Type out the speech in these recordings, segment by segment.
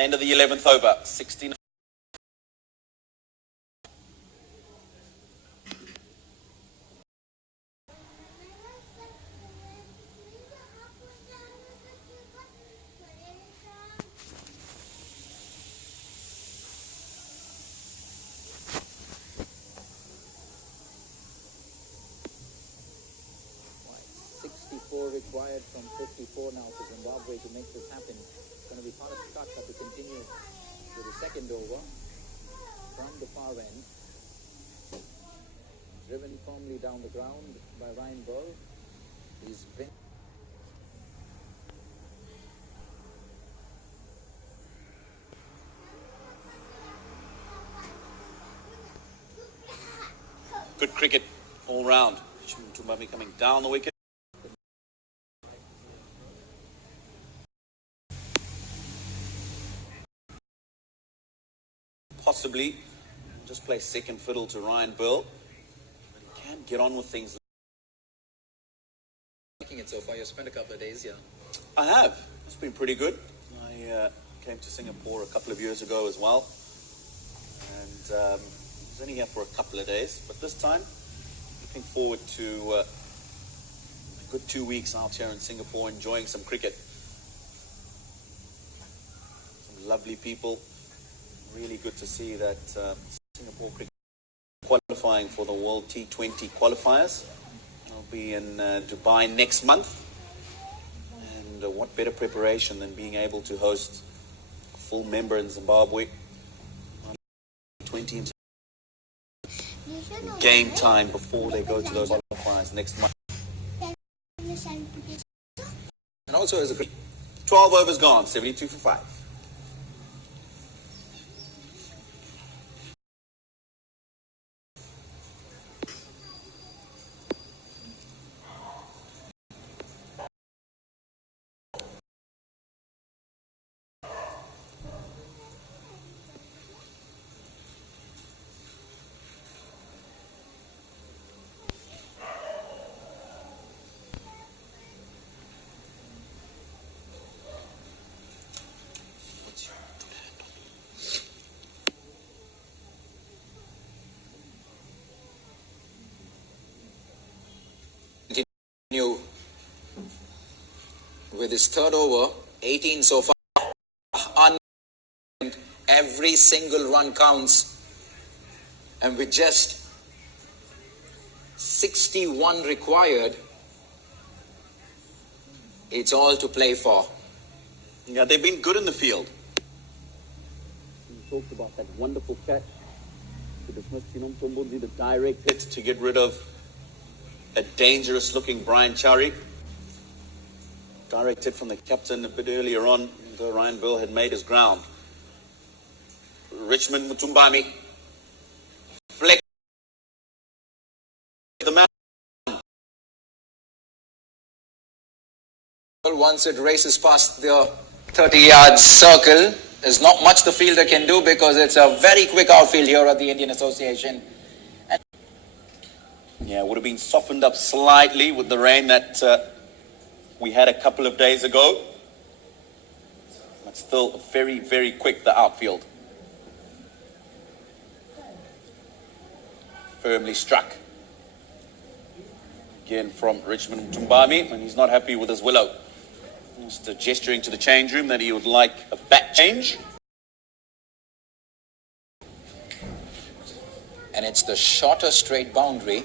End of the 11th over. 16. Required from 54 now for Zimbabwe to make this happen. It's going to be part of Kaka to continue to the second over from the far end. Driven firmly down the ground by Ryan Bull. He's been... Good cricket all round. Zimbabwe coming down the wicket. Possibly just play second fiddle to Ryan Burl. But he can get on with things. Liking it so far. You spent a couple of days here. I have. It's been pretty good. I came to Singapore a couple of years ago as well. And I was only here for a couple of days. But this time, looking forward to a good 2 weeks out here in Singapore, enjoying some cricket. Some lovely people. Really good to see that Singapore cricket qualifying for the World T20 qualifiers. I'll be in Dubai next month. And what better preparation than being able to host a full member in Zimbabwe. 20 game time before they go to those qualifiers next month. And also as a 12 overs gone, 72 for 5. Continue with his third over, 18 so far. Every single run counts, and with just 61 required, it's all to play for. Yeah, they've been good in the field. We talked about that wonderful catch to dismiss the direct hit to get rid of a dangerous-looking Brian Chari. Direct hit from the captain a bit earlier on. The Ryan Burl had made his ground. Richmond Mutumbami. Flick. The man. Once it races past the 30-yard circle, there's not much the fielder can do because it's a very quick outfield here at the Indian Association. Yeah, it would have been softened up slightly with the rain that we had a couple of days ago. But still very, very quick, the outfield. Firmly struck. Again from Richmond Mutumbami, and he's not happy with his willow. Just gesturing to the change room that he would like a bat change. And it's the shorter straight boundary.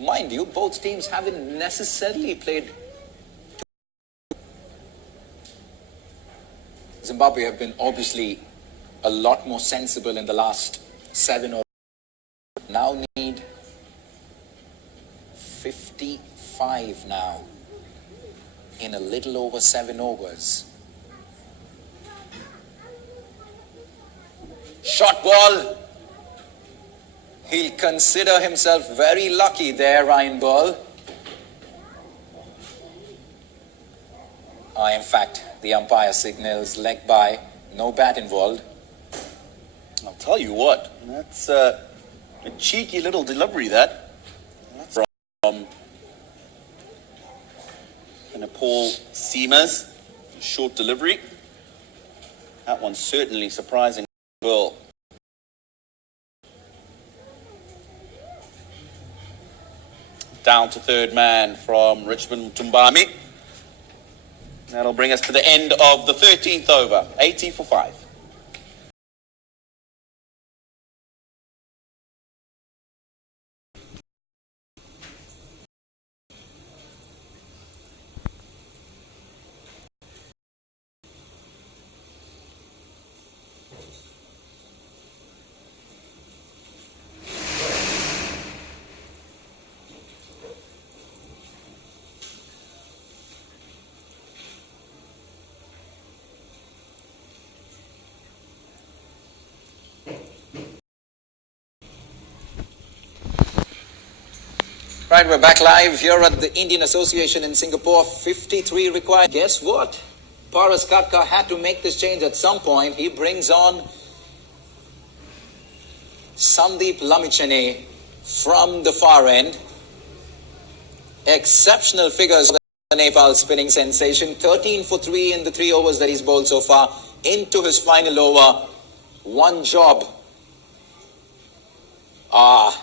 Mind you, both teams haven't necessarily played. Zimbabwe have been obviously a lot more sensible in the last 7 or now need 55 now in a little over 7 overs. Shot ball. He'll consider himself very lucky there, Ryan Burl. In fact, the umpire signals leg by, no bat involved. I'll tell you what, that's a cheeky little delivery that. That's from Nepal Seamers. Short delivery. That one's certainly surprising. Well, down to third man from Richmond Tumbami. That'll bring us to the end of the 13th over, 80 for 5. Right, we're back live here at the Indian Association in Singapore. 53 required. Guess what? Paras Katka had to make this change at some point. He brings on Sandeep Lamichhane from the far end. Exceptional figures for the Nepal spinning sensation. 13 for 3 in the 3 overs that he's bowled so far. Into his final over. One job.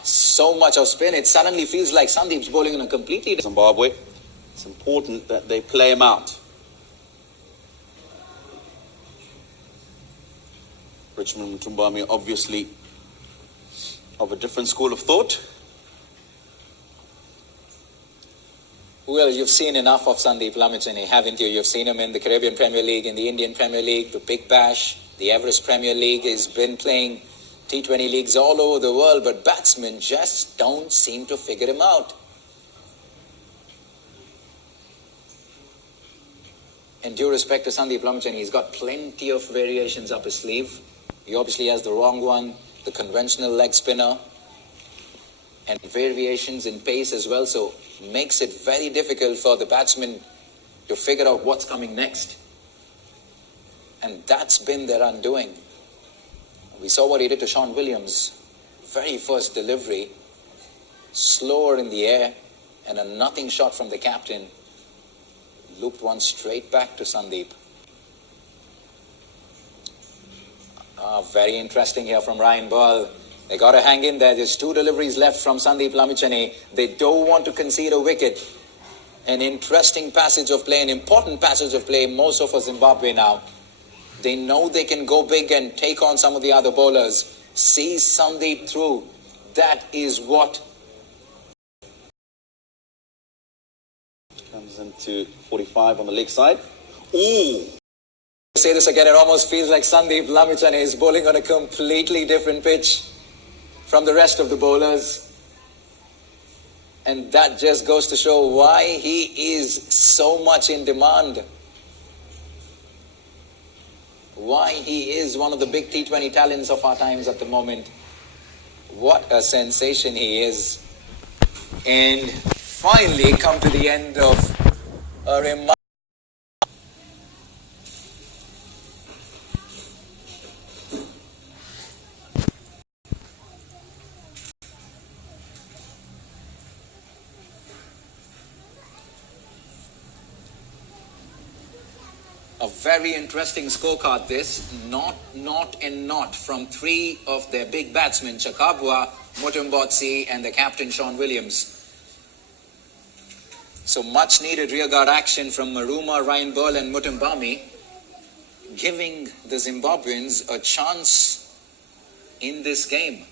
So much of spin. It suddenly feels like Sandeep's bowling in a completely... Zimbabwe, it's important that they play him out. Richmond Tumbami obviously of a different school of thought. Well, you've seen enough of Sandeep Lamichhane, haven't you? You've seen him in the Caribbean Premier League, in the Indian Premier League, the Big Bash, the Everest Premier League. He's been playing T20 leagues all over the world, but batsmen just don't seem to figure him out. And due respect to Sandeep Lamichhane, he's got plenty of variations up his sleeve. He obviously has the wrong one, the conventional leg spinner, and variations in pace as well, so makes it very difficult for the batsman to figure out what's coming next. And that's been their undoing. We saw what he did to Sean Williams. Very first delivery, slower in the air, and a nothing shot from the captain. Looped one straight back to Sandeep. Very interesting here from Ryan Ball. They got to hang in there. There's 2 deliveries left from Sandeep Lamichhane. They don't want to concede a wicket. An interesting passage of play, an important passage of play, more so for Zimbabwe now. They know they can go big and take on some of the other bowlers. See Sandeep through. That is what comes into 45 on the leg side. Ooh! Say this again, it almost feels like Sandeep Lamichhane is bowling on a completely different pitch from the rest of the bowlers. And that just goes to show why he is so much in demand. Why he is one of the big T20 talents of our times at the moment. What a sensation he is. And finally come to the end of a remarkable... A very interesting scorecard this. Not from 3 of their big batsmen, Chakabwa, Mutumbotsi and the captain Sean Williams. So much needed rearguard action from Maruma, Ryan Ball and Mutumbami, giving the Zimbabweans a chance in this game.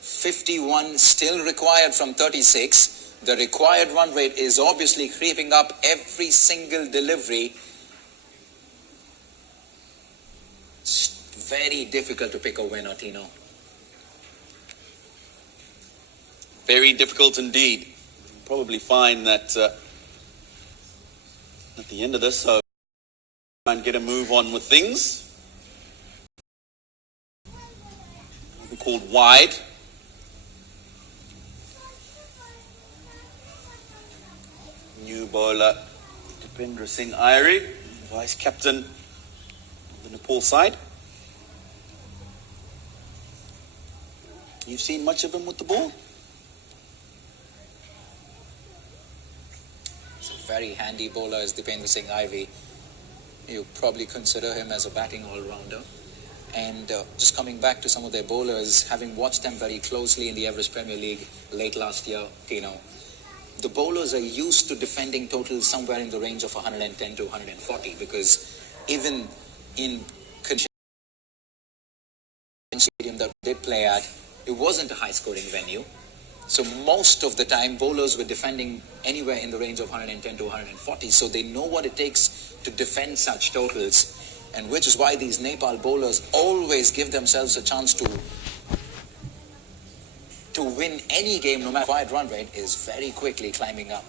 51 still required from 36. The required run rate is obviously creeping up every single delivery. It's very difficult to pick a winner, Tino. Very difficult indeed. You'll probably find that at the end of this, so try and get a move on with things. It'll be called wide. New bowler, Dipendra Singh Irie, vice captain of the Nepal side. You've seen much of him with the ball? He's a very handy bowler, is Dipendra Singh Irie. You probably consider him as a batting all-rounder. And just coming back to some of their bowlers, having watched them very closely in the Everest Premier League late last year, Tino, the bowlers are used to defending totals somewhere in the range of 110 to 140, because even in stadium that they play at, it wasn't a high-scoring venue. So most of the time, bowlers were defending anywhere in the range of 110 to 140. So they know what it takes to defend such totals, and which is why these Nepal bowlers always give themselves a chance to win any game, no matter what. Run rate is very quickly climbing up.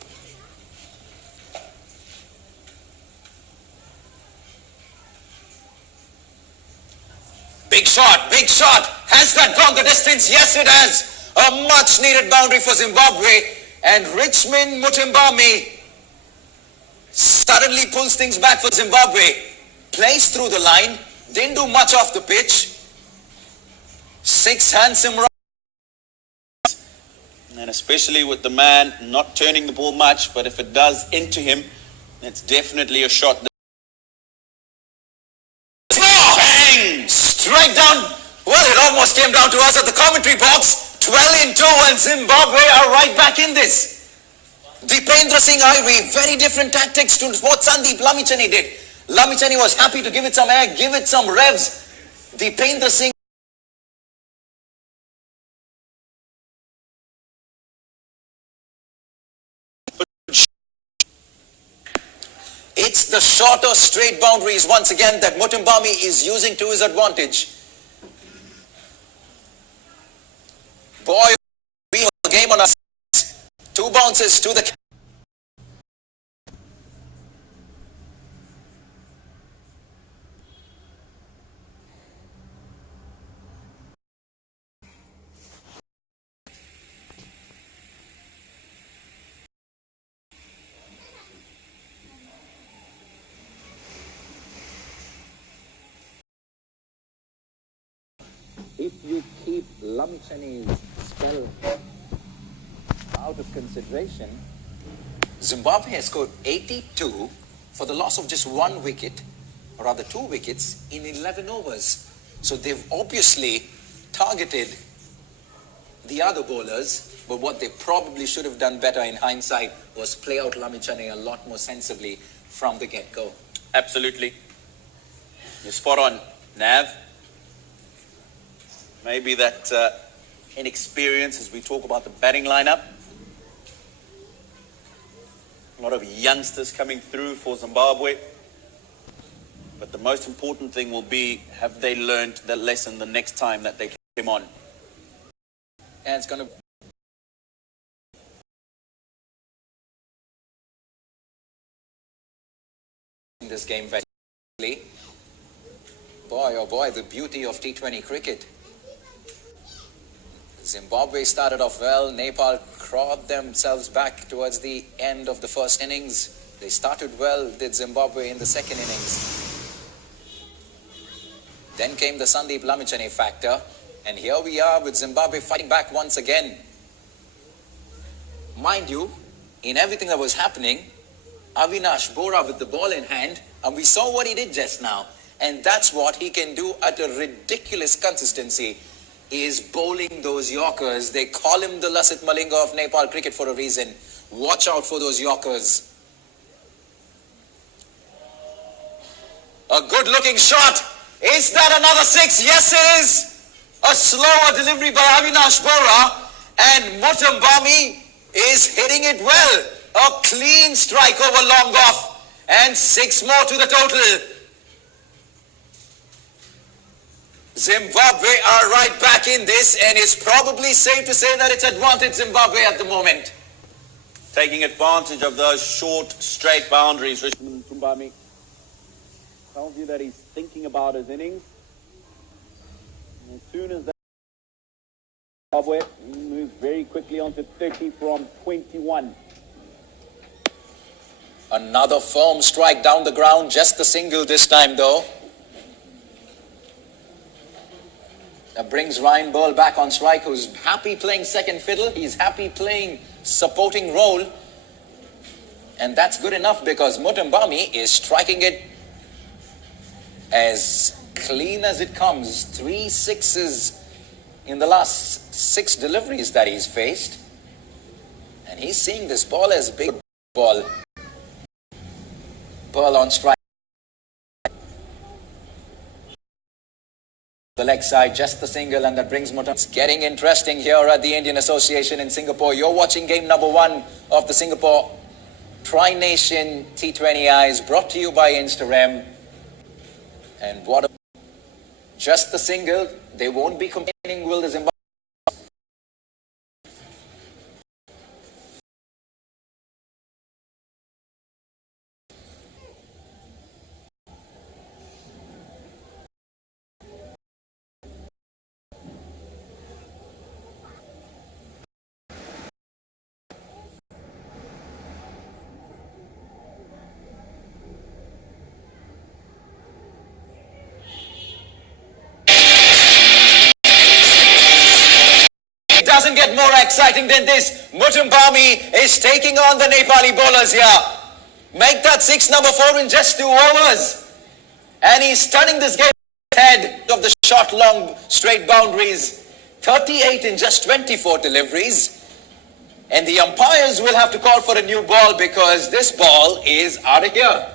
Big shot, big shot. Has that gone the distance? Yes, it has. A much needed boundary for Zimbabwe, and Richmond Mutimbami suddenly pulls things back for Zimbabwe. Plays through the line, didn't do much off the pitch. 6 handsome runs. And especially with the man not turning the ball much, but if it does into him, it's definitely a shot. Bang! Strike down. Well, it almost came down to us at the commentary box. 12 in 2, and Zimbabwe are right back in this. Dipendra Singh Irie, very different tactics to what Sandeep Lamichhane did. Lamichhane was happy to give it some air, give it some revs. Dipendra Singh. It's the shorter straight boundaries once again that Mutimbami is using to his advantage. Boy, we have a game on us. 2 bounces to the... If you keep Lamichhane's spell out of consideration, Zimbabwe has scored 82 for the loss of just 1 wicket, or rather 2 wickets, in 11 overs. So they've obviously targeted the other bowlers, but what they probably should have done better in hindsight was play out Lamichhane a lot more sensibly from the get-go. Absolutely. You're spot on, Nav. Maybe that inexperience as we talk about the batting lineup. A lot of youngsters coming through for Zimbabwe. But the most important thing will be, have they learned the lesson the next time that they came on? And it's going to... in this game very boy, oh boy, the beauty of T20 cricket. Zimbabwe started off well. Nepal crawled themselves back towards the end of the first innings. They started well, did Zimbabwe, in the second innings. Then came the Sandeep Lamichhane factor. And here we are with Zimbabwe fighting back once again. Mind you, in everything that was happening, Avinash Bora with the ball in hand, and we saw what he did just now. And that's what he can do at a ridiculous consistency, is bowling those Yorkers. They call him the Lassit Malinga of Nepal cricket for a reason. Watch out for those Yorkers. A good looking shot. Is that another 6? Yes, it is. A slower delivery by Avinash Bora, and Mutimbami is hitting it well. A clean strike over long off, and 6 more to the total. Zimbabwe are right back in this, and it's probably safe to say that it's advantage Zimbabwe at the moment. Taking advantage of those short, straight boundaries, Richmond Mutimbami tells you that he's thinking about his innings. And as soon as that, Zimbabwe moves very quickly onto 30 from 21. Another firm strike down the ground, just the single this time though. That brings Ryan Burl back on strike, who's happy playing second fiddle. He's happy playing supporting role. And that's good enough because Mutimbami is striking it as clean as it comes. 3 sixes in the last 6 deliveries that he's faced. And he's seeing this ball as big ball. Pearl on strike. The leg side, just the single, and that brings Mutum. It's getting interesting here at the Indian Association in Singapore. You're watching game number 1 of the Singapore Tri-Nation T20Is, brought to you by Instarem. And what a... just the single. They won't be complaining, will the Zimbabwe? Doesn't get more exciting than this. Mutumbami is taking on the Nepali bowlers here. Make that 6 number 4 in just 2 overs. And he's turning this game ahead of the short, long, straight boundaries. 38 in just 24 deliveries. And the umpires will have to call for a new ball because this ball is out of here.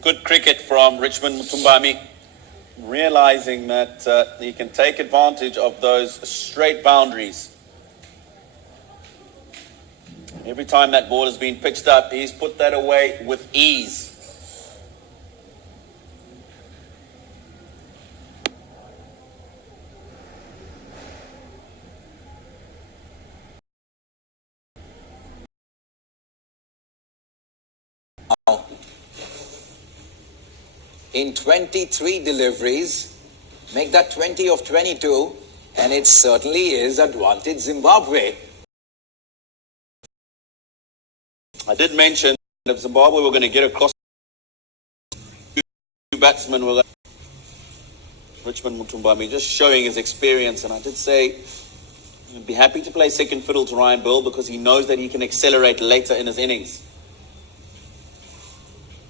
Good cricket from Richmond Mutumbami, realizing that he can take advantage of those straight boundaries. Every time that ball has been pitched up, he's put that away with ease. In 23 deliveries, make that 20 of 22, and it certainly is advantage Zimbabwe. I did mention if Zimbabwe were going to get across, 2 batsmen were Richmond Mutumbami, just showing his experience, and I did say he'd be happy to play second fiddle to Ryan Bill because he knows that he can accelerate later in his innings.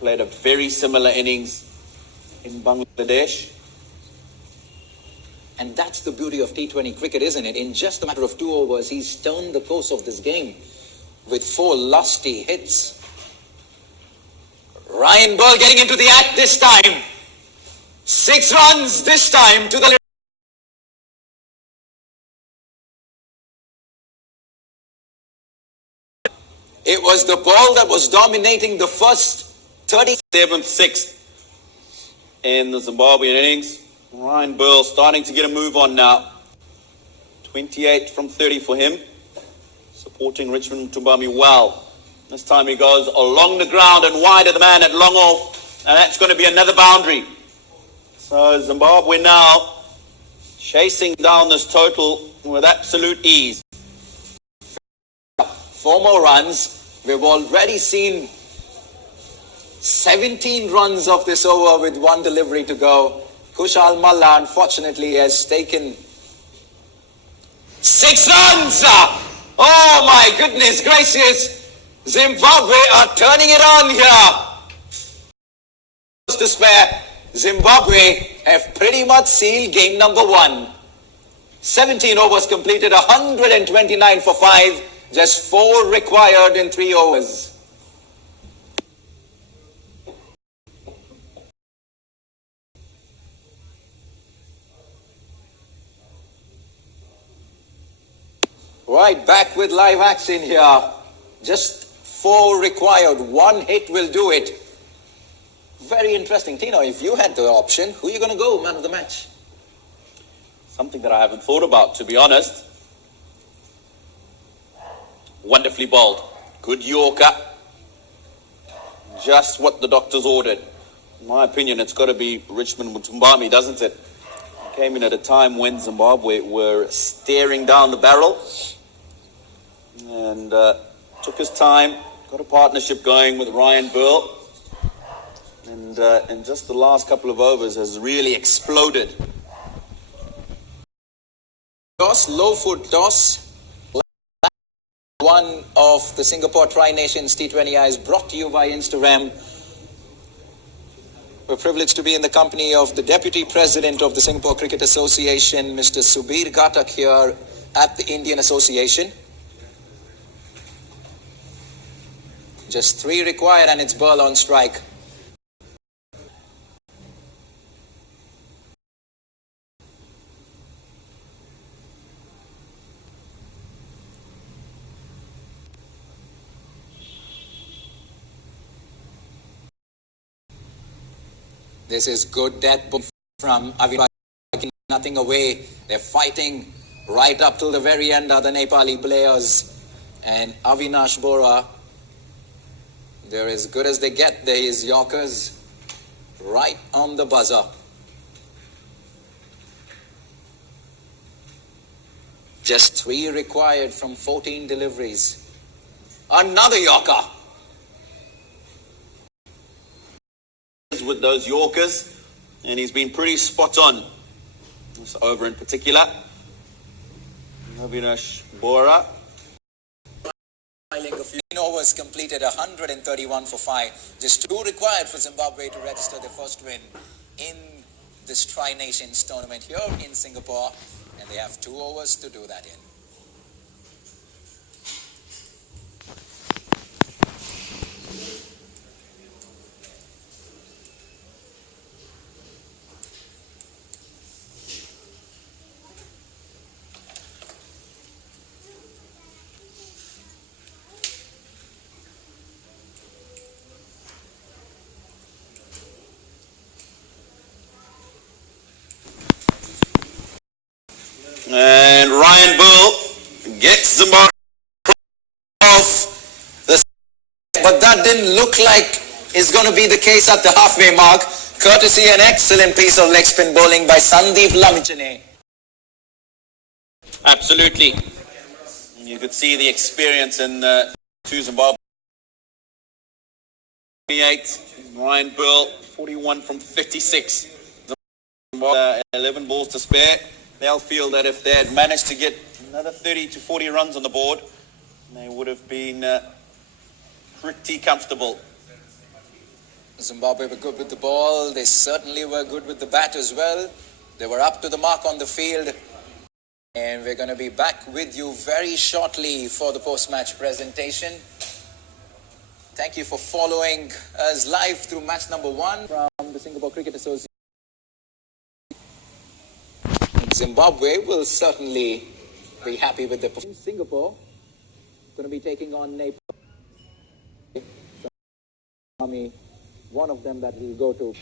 Played a very similar innings in Bangladesh. And that's the beauty of T20 cricket, isn't it? In just a matter of 2 overs, he's turned the course of this game with 4 lusty hits. Ryan Ball getting into the act this time. 6 runs this time to the... It was the ball that was dominating the first 37th, 6th in the Zimbabwean innings. Ryan Burl starting to get a move on now. 28 from 30 for him. Supporting Richmond Mutumbami well. This time he goes along the ground and wide of the man at long off. And that's going to be another boundary. So Zimbabwe now chasing down this total with absolute ease. 4 more runs. We've already seen 17 runs of this over with 1 delivery to go. Kushal Malla, unfortunately, has taken 6 runs. Oh my goodness gracious. Zimbabwe are turning it on here. To spare, Zimbabwe have pretty much sealed game number 1. 17 overs completed, 129 for 5. Just 4 required in 3 overs. Right, back with live action here. Just 4 required. 1 hit will do it. Very interesting. Tino, if you had the option, who are you going to go man of the match? Something that I haven't thought about, to be honest. Wonderfully bowled. Good Yorker. Just what the doctors ordered. In my opinion, it's got to be Richmond Mutumbami, doesn't it? Came in at a time when Zimbabwe were staring down the barrel. And took his time. Got a partnership going with Ryan Burl. And in just the last couple of overs has really exploded. Toss, low foot toss. One of the Singapore Tri-Nations T20I is brought to you by Instagram. We're privileged to be in the company of the Deputy President of the Singapore Cricket Association, Mr. Subir Ghatak, here at the Indian Association. Just 3 required and it's Burl on strike. This is good death from Avinash, nothing away. They're fighting right up till the very end are the Nepali players. And Avinash Bora, they're as good as they get. There is Yorkers right on the buzzer. Just 3 required from 14 deliveries. Another Yorker. With those Yorkers, and he's been pretty spot on. This over in particular. Avinash Bora. Overs completed 131 for 5. Just 2 required for Zimbabwe to register their first win in this Tri-Nations tournament here in Singapore, and they have 2 overs to do that in. And Ryan Bull gets Zimbabwe off the, But that didn't look like it's going to be the case at the halfway mark, courtesy an excellent piece of leg spin bowling by Sandeep Lamichaney. absolutely. You could see the experience in 2 Zimbabwe. 28, Ryan Bull, 41 from 36. 11 balls to spare. They'll feel that if they had managed to get another 30 to 40 runs on the board, they would have been pretty comfortable. Zimbabwe were good with the ball. They certainly were good with the bat as well. They were up to the mark on the field. And we're going to be back with you very shortly for the post-match presentation. Thank you for following us live through match number 1 from the Singapore Cricket Association. Zimbabwe will certainly be happy with the performance. Singapore going to be taking on Nepal. Army, one of them that will go to